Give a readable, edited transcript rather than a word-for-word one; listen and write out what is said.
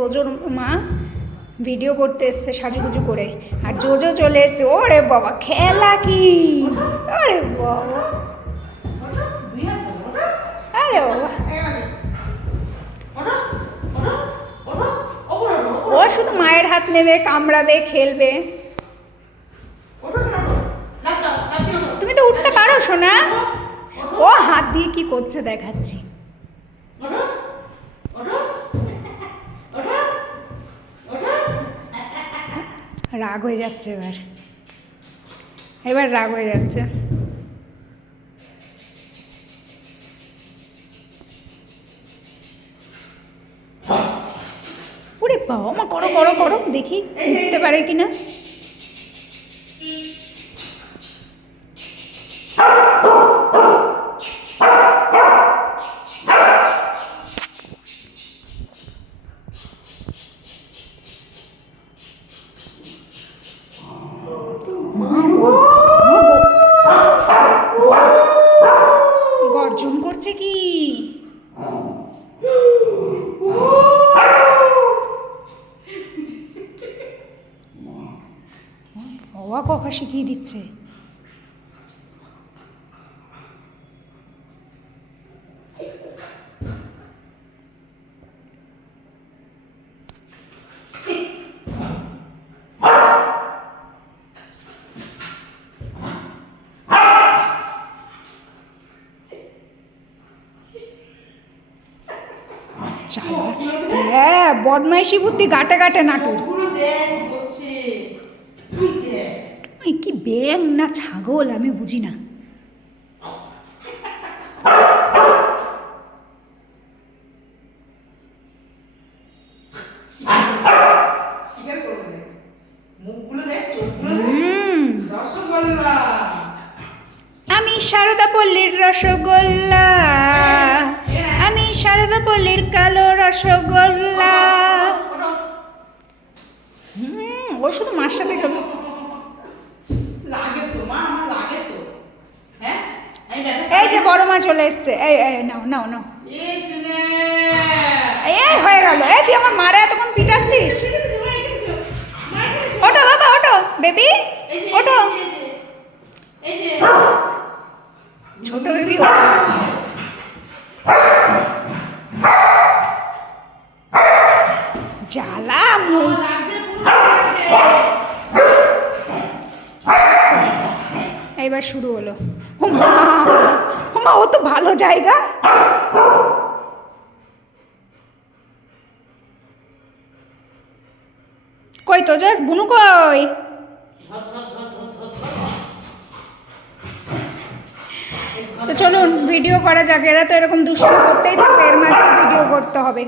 তোজোর মা ভিডিও করতে এসছে সাজুগুজু করে, আর জোজো চলে এসছে। ওরে বাবা খেলা কি! আরে বাবা, আরে বাবা, ও শুধু মায়ের হাত নেবে, কামড়াবে, খেলবে। তুমি তো উঠতে পারো সোনা। ও হাত দিয়ে কি করছে দেখাচ্ছি। রাগ হয়ে যাচ্ছে এবার রাগ হয়ে যাচ্ছে। ওরে বাবা মা, করো করো করো, দেখি উঠতে পারে কিনা। গর্জন করছে কি? বাবা কথা শিখিয়ে দিচ্ছে। হ্যাঁ, বদমাইশি বুদ্ধি গাটে গাটে নাটুর। কি ব্যাং না ছাগল আমি বুঝি না। আমি সারদা পল্লীর রসগোল্লা, আমি সারদা পল্লীর কালো রসগোল্লা। ও শুধু মার সাথে গেল। এই যে বড় মা চলে এসছে। এই নাও নাও নাও, এই হয়ে গেল। এই তুই আমার মারা এতক্ষণ পিটাচ্ছিস। ওঠো বাবা, ওঠো বেবি, ওঠো। ছোট বেবি জ্বালা। এইবার শুরু হলো। ও তো ভালো জায়গা। কই তো যা বুনু কই? তো চলুন ভিডিও করা যাক। এরা তো এরকম দুষ্টুমি করতেই থাকবে, এর মাঝে ভিডিও করতে হবে।